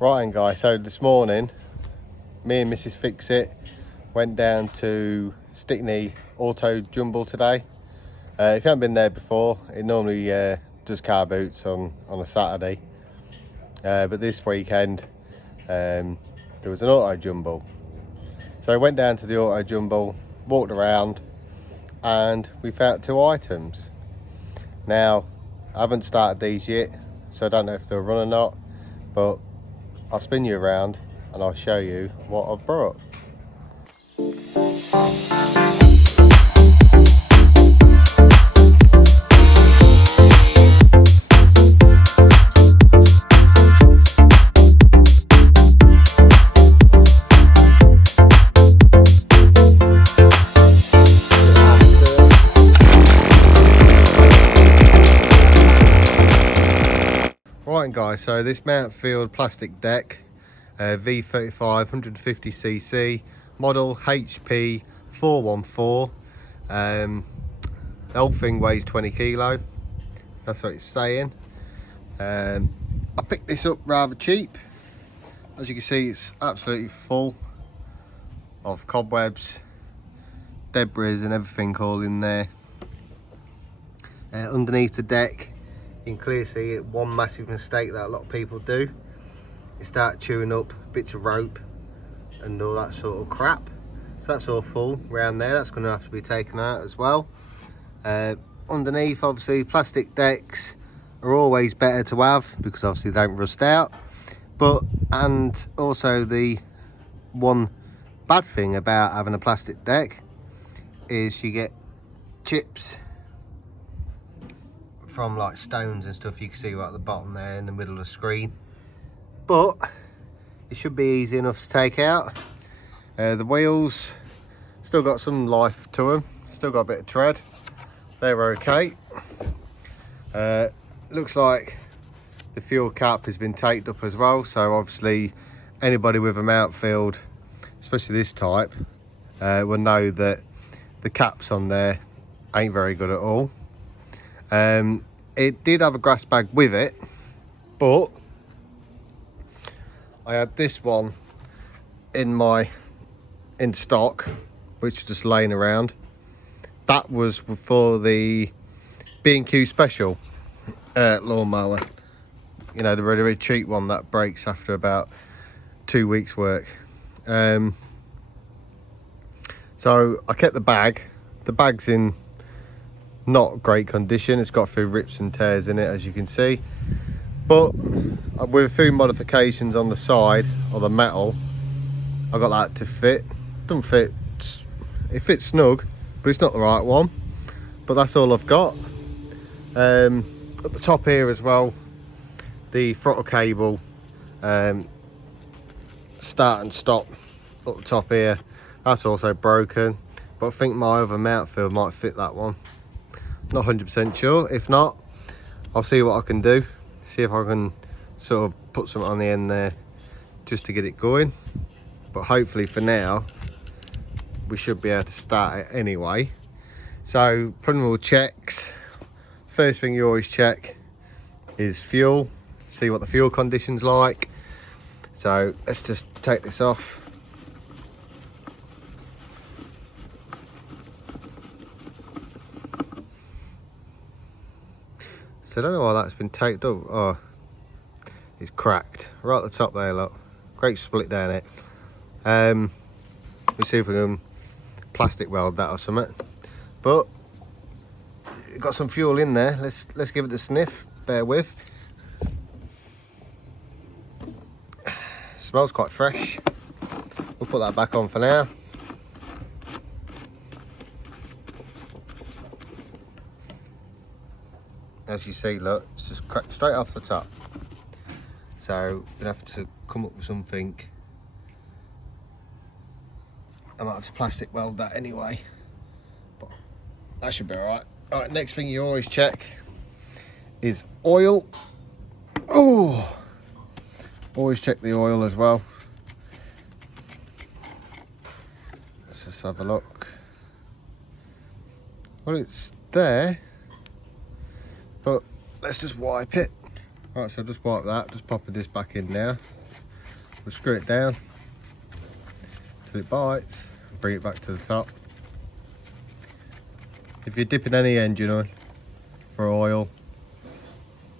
Right then guys, so this morning me and Mrs. Fix-It went down to Stickney Auto Jumble today. If you haven't been there before, it normally does car boots on a Saturday, but this weekend there was an auto jumble. So I went down to the auto jumble, walked around, and we found 2 items. Now I haven't started these yet, so I don't know if they'll run or not, but I'll spin you around and I'll show you what I've brought. Right guys, so this Mountfield plastic deck, V35 150cc, model HP 414. The whole thing weighs 20 kilo, that's what it's saying. I picked this up rather cheap. As you can see, it's absolutely full of cobwebs, debris and everything all in there. Underneath the deck, you can clearly see it. One massive mistake that a lot of people do is start chewing up bits of rope and all that sort of crap. So that's all full around there. That's going to have to be taken out as well. Underneath, obviously, plastic decks are always better to have because obviously they don't rust out. And also the one bad thing about having a plastic deck is you get chips from like stones and stuff. You can see right at the bottom there in the middle of the screen, but it should be easy enough to take out. The wheels still got some life to them, still got a bit of tread. They're okay. Looks like the fuel cap has been taped up as well, so obviously anybody with a Mountfield, especially this type, will know that the caps on there ain't very good at all. It did have a grass bag with it, but I had this one in stock, which is just laying around. That was for the B&Q special lawnmower, you know, the really, really cheap one that breaks after about 2 weeks work. So I kept the bag. The bag's in not great condition. It's got a few rips and tears in it, as you can see, but with a few modifications on the side of the metal, I got that to fit. Doesn't fit, it fits snug, but it's not the right one. But that's all I've got. At the top here as well, the throttle cable, start and stop up the top here, that's also broken, but I think my other Mountfield might fit that one. Not 100% sure. If not, I'll see what I can do, see if I can sort of put something on the end there just to get it going. But hopefully for now we should be able to start it anyway. So preliminary checks, first thing you always check is fuel, see what the fuel condition's like. So let's just take this off. So I don't know why that's been taped up. Oh, it's cracked right at the top there, look. Great split down it. Let's see if we can plastic weld that or something. But we've got some fuel in there. Let's give it a sniff. Bear with. Smells quite fresh. We'll put that back on for now. As you see, look, it's just cracked straight off the top. So you'll have to come up with something. I might have to plastic weld that anyway, but that should be all right. All right, next thing you always check is oil. Oh, always check the oil as well. Let's just have a look. Well, it's there, but let's just wipe it. Right, so just wipe that, just popping this back in now. We'll screw it down till it bites, bring it back to the top. If you're dipping any engine oil for oil,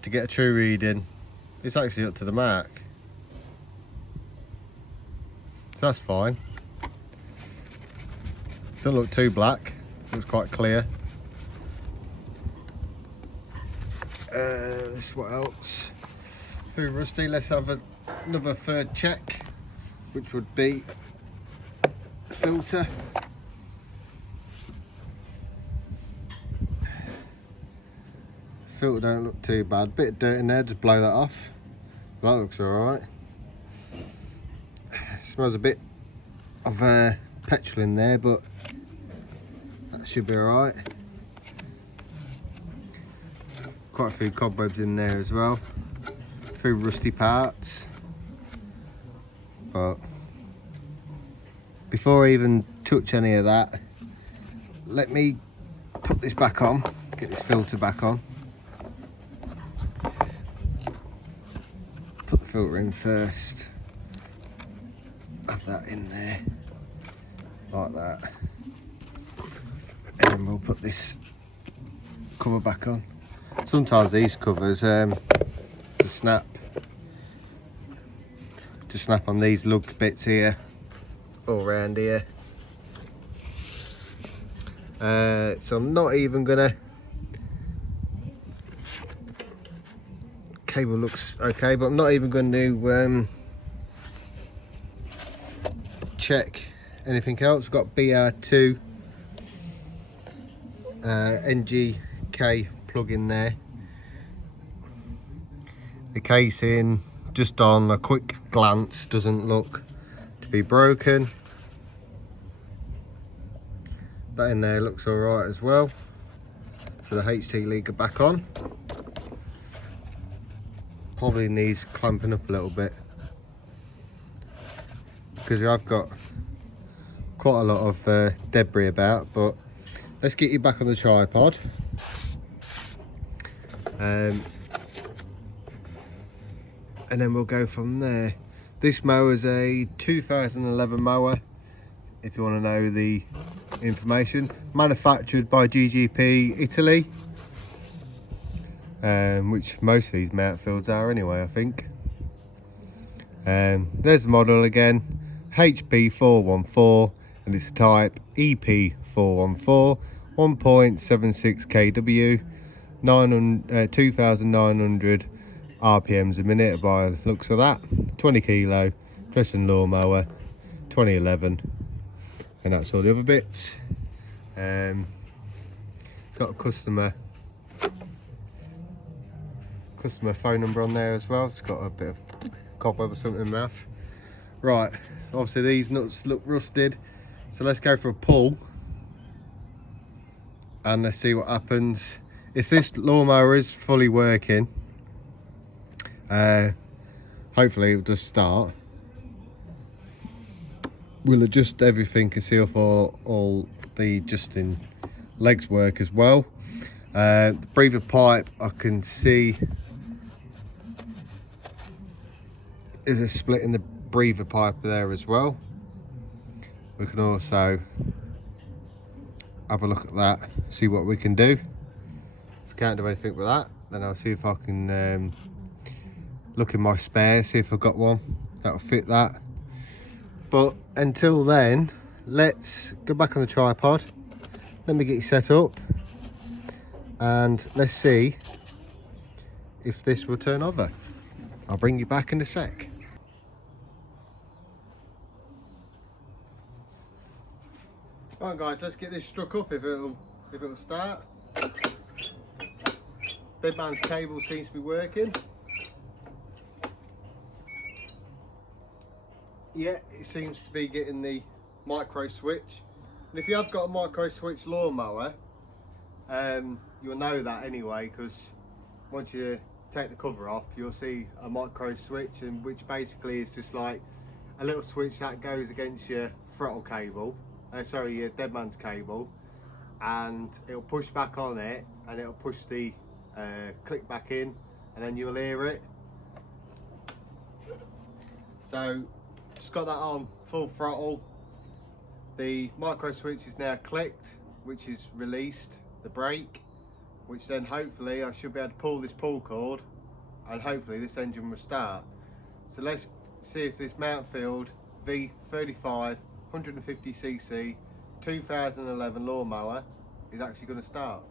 to get a true reading, it's actually up to the mark. So that's fine. Doesn't look too black, looks quite clear. This what else? Through rusty, let's have another third check, which would be the filter. Filter don't look too bad, bit of dirt in there, just blow that off. That looks alright. Smells a bit of petrol in there, but that should be alright. Quite a few cobwebs in there as well, a few rusty parts. But before I even touch any of that, let me put this back on, get this filter back on. Put the filter in first, have that in there like that, and then we'll put this cover back on. Sometimes these covers just snap on these lug bits here, all around here. So I'm not even gonna, cable looks okay, but I'm not even going to check anything else. We've got BR2 NGK plug in there. The casing, just on a quick glance, doesn't look to be broken. That in there looks alright as well. So the HT leaker back on. Probably needs clamping up a little bit, because I've got quite a lot of debris about. But let's get you back on the tripod. And then we'll go from there. This mower is a 2011 mower, if you want to know the information. Manufactured by GGP Italy, which most of these mount fields are anyway, I think. There's the model again, HP414, and it's type EP414, 1.76 kW, 2,900 RPMs a minute by the looks of that. 20 kilo, Preston lawnmower, 2011, and that's all the other bits. It's got a customer phone number on there as well. It's got a bit of cobweb or something in the mouth. Right, so obviously these nuts look rusted, so let's go for a pull and let's see what happens. If this lawnmower is fully working, hopefully it'll just start. We'll adjust everything and see if all the adjusting legs work as well. The breather pipe, I can see there's a split in the breather pipe there as well. We can also have a look at that, see what we can do. If we can't do anything with that, then I'll see if I can look in my spare, see if I've got one that'll fit that. But until then, let's go back on the tripod. Let me get you set up and let's see if this will turn over. I'll bring you back in a sec. Right guys, let's get this struck up if it'll start. Deadman's cable seems to be working. Yeah, it seems to be getting the micro switch. And if you have got a micro switch lawnmower, you'll know that anyway, because once you take the cover off, you'll see a micro switch, and which basically is just like a little switch that goes against your throttle cable, your deadman's cable, and it'll push back on it, and it'll push the click back in, and then you'll hear it. So just got that on full throttle. The micro switch is now clicked, which is released the brake, which then hopefully I should be able to pull this pull cord and hopefully this engine will start. So let's see if this Mountfield V35 150cc 2011 lawnmower is actually going to start.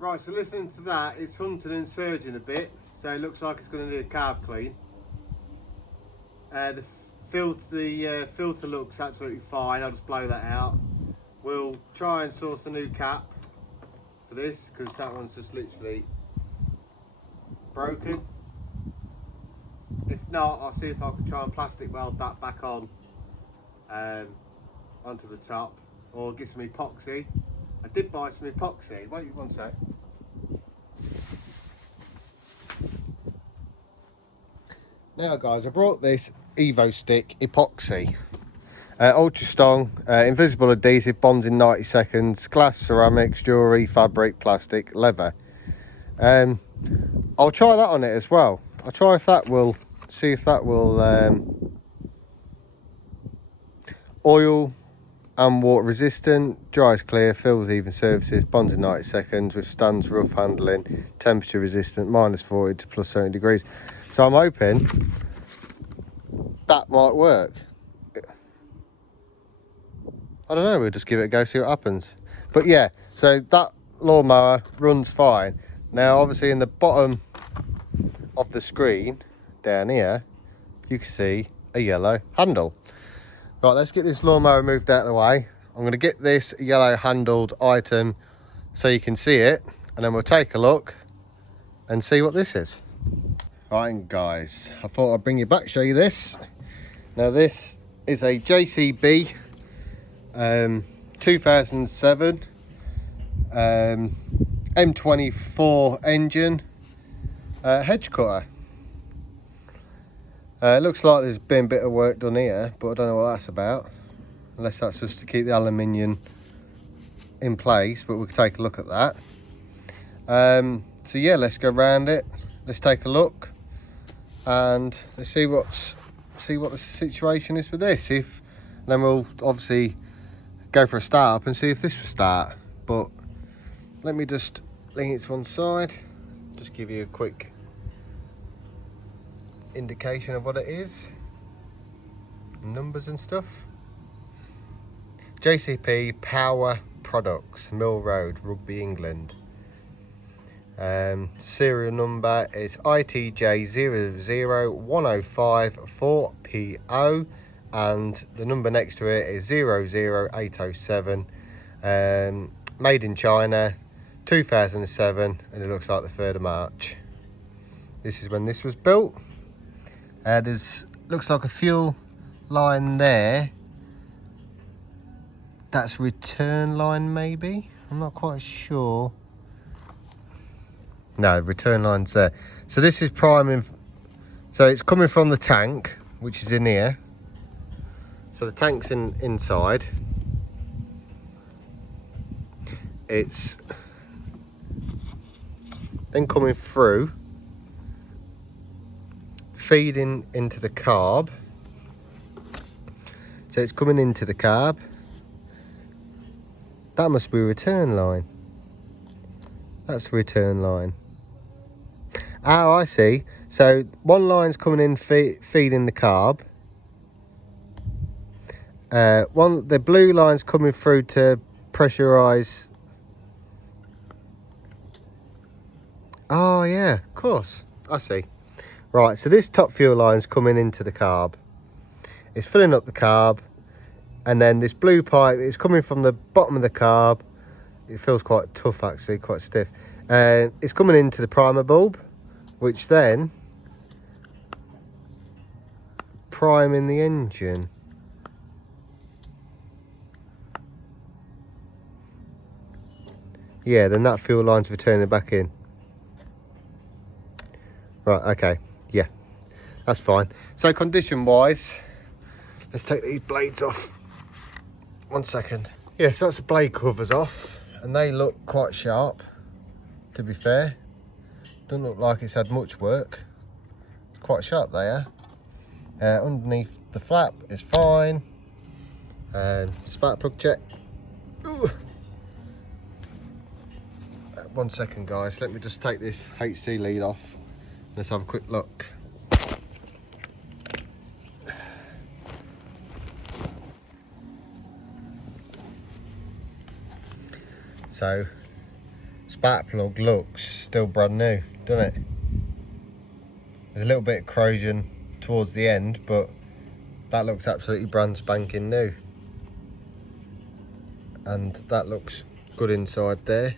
Right, so listening to that, it's hunting and surging a bit, so it looks like it's going to need a carb clean. The filter looks absolutely fine, I'll just blow that out. We'll try and source a new cap for this, because that one's just literally broken. If not, I'll see if I can try and plastic weld that back on onto the top, or get some epoxy. I did buy some epoxy. Wait one sec. Now guys, I brought this Evo Stick epoxy. Ultra strong, invisible adhesive, bonds in 90 seconds, glass, ceramics, jewellery, fabric, plastic, leather. I'll try that on it as well. I'll try if that will, see if that will oil and water resistant, dries clear, fills even surfaces, bonds in 90 seconds, withstands rough handling, temperature resistant, -40 to +70 degrees. So I'm hoping that might work. I don't know, we'll just give it a go, see what happens. But yeah, so that lawnmower runs fine. Now obviously in the bottom of the screen, down here, you can see a yellow handle. Right, let's get this lawnmower moved out of the way. I'm going to get this yellow handled item so you can see it, and then we'll take a look and see what this is. Right guys, I thought I'd bring you back, show you this. Now this is a JCB 2007 M24 engine hedge cutter. It looks like there's been a bit of work done here, but I don't know what that's about, unless that's just to keep the aluminium in place, but we can take a look at that. So yeah, let's go around it, let's take a look, and let's see what the situation is with this. Then we'll obviously go for a start up and see if this will start. But let me just lean it to one side, just give you a quick indication of what it is, numbers and stuff. JCB Power Products, Mill Road, Rugby, England. Serial number is ITJ00105-4PO, and the number next to it is 00807. Made in China, 2007, and it looks like the 3rd of March. This is when this was built. There's looks like a fuel line there. That's return line maybe, I'm not quite sure. No, return line's there. So this is priming, so it's coming from the tank, which is in here. So the tank's inside. It's then coming through, feeding into the carb. So it's coming into the carb. That must be a return line. That's the return line. Oh, I see. So one line's coming in feeding the carb. The blue line's coming through to pressurise. Oh yeah, of course. I see. Right, so this top fuel line's coming into the carb. It's filling up the carb, and then this blue pipe is coming from the bottom of the carb It feels quite tough actually, quite stiff. It's coming into the primer bulb, which then priming the engine. Yeah, then that fuel line's returning back in. Right, okay, yeah, that's fine. So condition wise, let's take these blades off. 1 second. Yeah, so that's the blade covers off, and they look quite sharp, to be fair. Doesn't look like it's had much work. It's quite sharp they are. Underneath the flap is fine. Spark plug check. Ooh. 1 second guys, let me just take this HC lead off. Let's have a quick look. So, spark plug looks still brand new, doesn't it? There's a little bit of corrosion towards the end, but that looks absolutely brand spanking new. And that looks good inside there.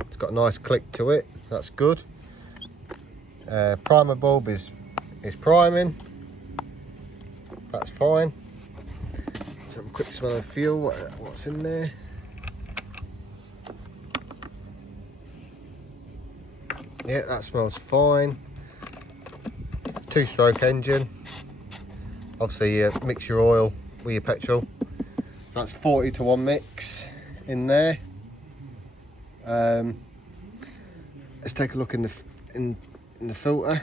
It's got a nice click to it, that's good. Primer bulb is priming, that's fine. Let's have a quick smell of fuel, what's in there. Yeah, that smells fine. 2-stroke engine. Obviously mix your oil with your petrol. That's 40-to-1 mix in there. Let's take a look in the filter.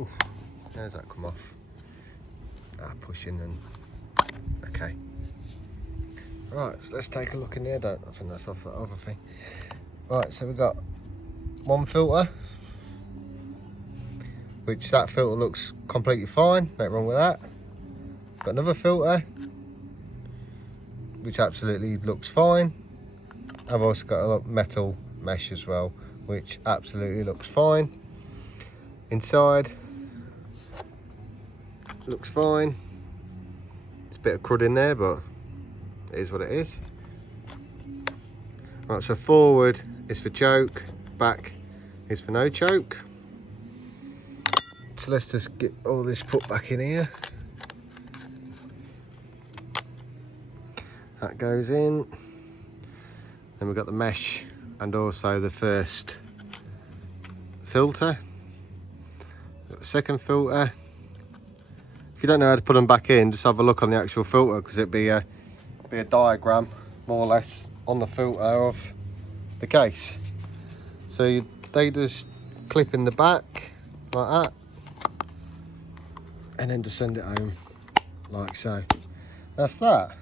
Ooh, there's that come off. Pushing and okay. Right, so let's take a look in there. I think that's off that other thing. Right, so we've got one filter, which that filter looks completely fine, nothing wrong with that. Got another filter, which absolutely looks fine. I've also got a metal mesh as well, which absolutely looks fine. Inside, looks fine. It's a bit of crud in there, but it is what it is. Right, so forward is for choke, back is for no choke. So let's just get all this put back in here. That goes in. Then we've got the mesh and also the first filter. Got the second filter. If you don't know how to put them back in, just have a look on the actual filter, because it'd be a diagram more or less on the filter of the case. So they just clip in the back like that, and then just send it home like so. That's that.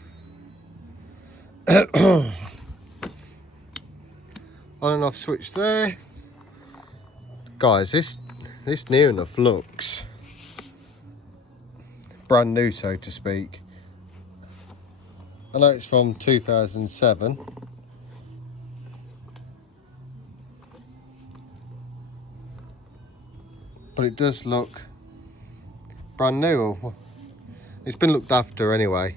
On and off switch there. Guys, this near enough looks brand new, so to speak. I know it's from 2007. But it does look brand new. It's been looked after anyway.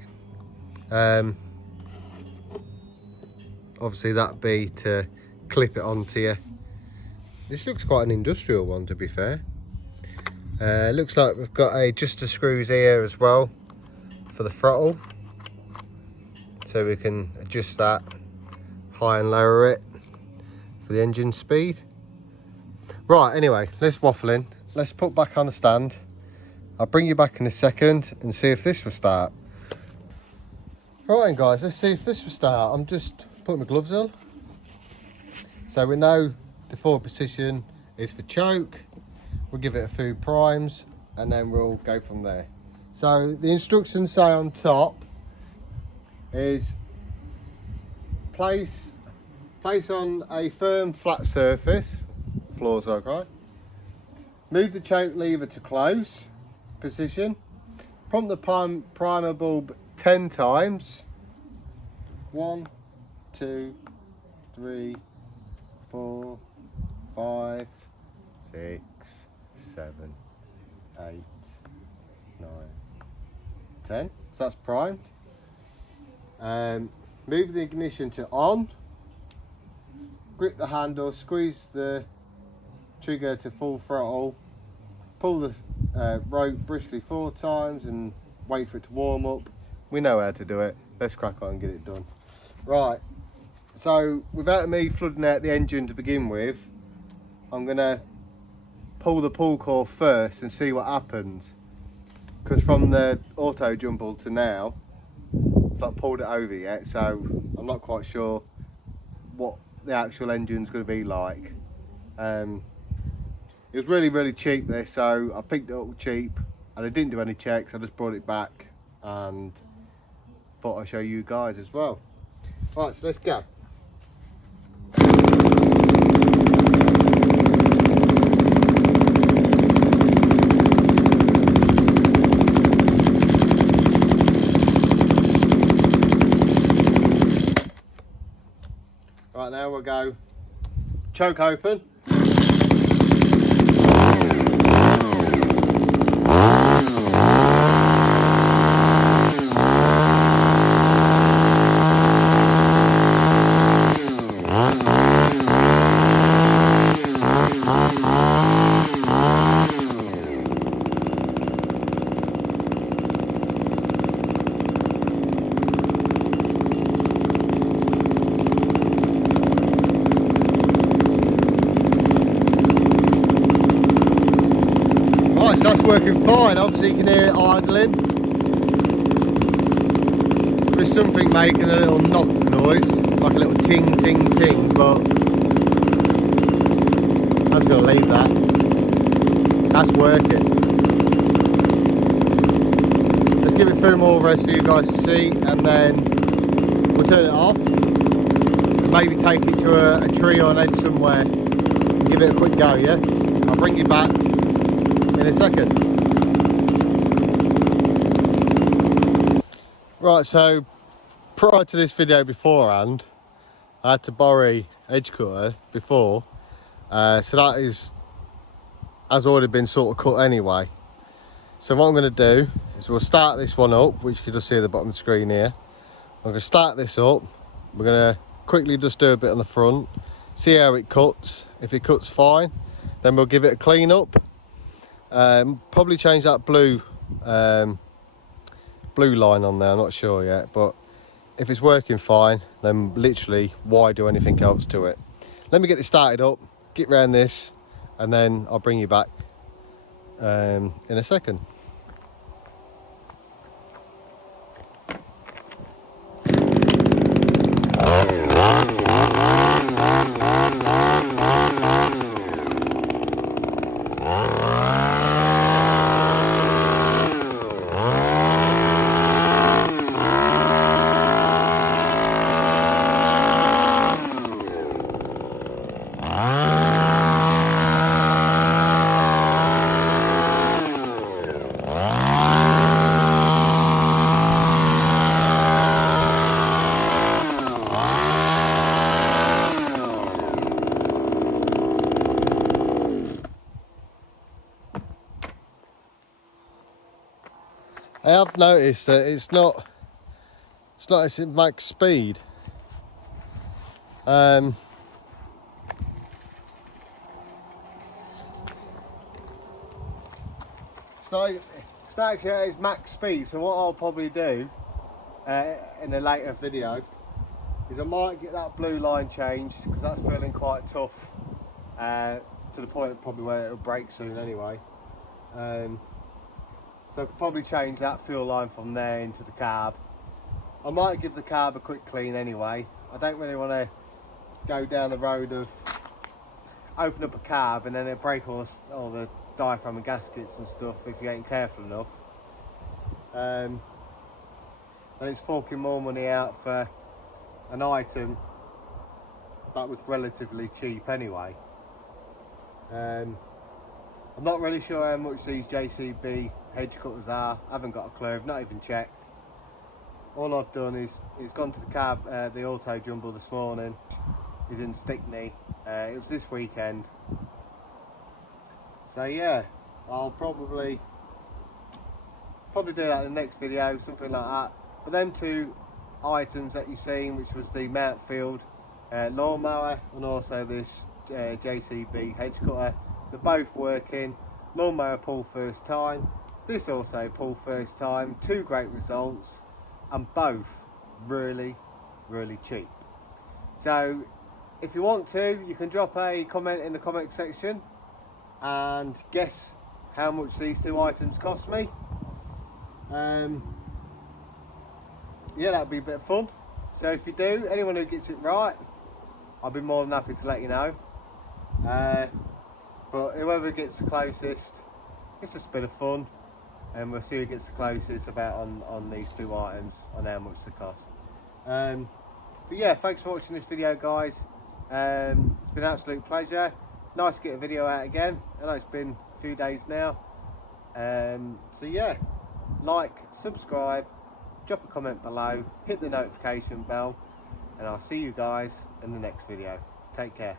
Obviously that'd be to clip it onto you. This looks quite an industrial one, to be fair. Looks like we've got adjuster screws here as well for the throttle, so we can adjust that, high and lower it for the engine speed. Right, anyway, let's waffle in. Let's put back on the stand. I'll bring you back in a second and see if this will start. Right then guys, let's see if this will start. I'm just putting my gloves on. So we know the forward position is for choke. We'll give it a few primes and then we'll go from there. So the instructions say on top is place on a firm flat surface, floor's okay. Move the choke lever to close position. Pump the primer bulb 10 times. 1, 2, 3, 4, 5, 6, 7, 8, 9, 10. So that's primed. move the ignition to on, grip the handle, squeeze the trigger to full throttle, pull the rope briskly 4 times and wait for it to warm up. We know how to do it. Let's crack on and get it done. Right, so without me flooding out the engine to begin with, I'm gonna pull the pull cord first and see what happens, because from the auto jumble to now I've not pulled it over yet, so I'm not quite sure what the actual engine's going to be like. It was really cheap this, so I picked it up cheap and I didn't do any checks. I just brought it back and thought I'd show you guys as well. Right, so let's go. Right, now we'll go choke open. That's working fine. Obviously you can hear it idling. There's something making a little knock noise, like a little ting ting ting, but I'm just going to leave that. That's working. Let's give it 3 more rest for you guys to see, and then we'll turn it off and maybe take it to a tree or an edge somewhere and give it a quick go, yeah? I'll bring you back in a second. Right, so prior to this video beforehand, I had to borrow edge cutter before, so that has already been sort of cut anyway. So what I'm going to do is we'll start this one up, which you can just see at the bottom of the screen here. I'm going to start this up. We're going to quickly just do a bit on the front, see how it cuts. If it cuts fine, then we'll give it a clean up. Probably change that blue line on there, I'm not sure yet, but if it's working fine, then literally why do anything else to it? Let me get this started up, get round this, and then I'll bring you back in a second. I have noticed that it's not at max speed. It's not actually at its max speed, so what I'll probably do in a later video is I might get that blue line changed, because that's feeling quite tough, to the point probably where it'll break soon anyway. So I could probably change that fuel line from there into the carb. I might give the carb a quick clean anyway. I don't really want to go down the road of open up a carb and then it'll break all the diaphragm and gaskets and stuff if you ain't careful enough. Then it's forking more money out for an item that was relatively cheap anyway. I'm not really sure how much these JCB hedge cutters are. I haven't got a clue, I've not even checked. All I've done is gone to the auto jumble this morning. He's in Stickney. It was this weekend. So yeah, I'll probably do that in the next video, something like that. But them two items that you've seen, which was the Mountfield lawnmower and also this JCB hedge cutter. They're both working. Lawnmower pull first time, this also pull first time. Two great results, and both really cheap. So if you want to, you can drop a comment in the comment section and guess how much these two items cost me. Yeah, that'd be a bit of fun. So if you do, anyone who gets it right, I'll be more than happy to let you know. But whoever gets the closest, it's just a bit of fun, and we'll see who gets the closest about on these two items, on how much they cost. But yeah, thanks for watching this video, guys. It's been an absolute pleasure. Nice to get a video out again. I know it's been a few days now. So yeah, like, subscribe, drop a comment below, hit the notification bell, and I'll see you guys in the next video. Take care.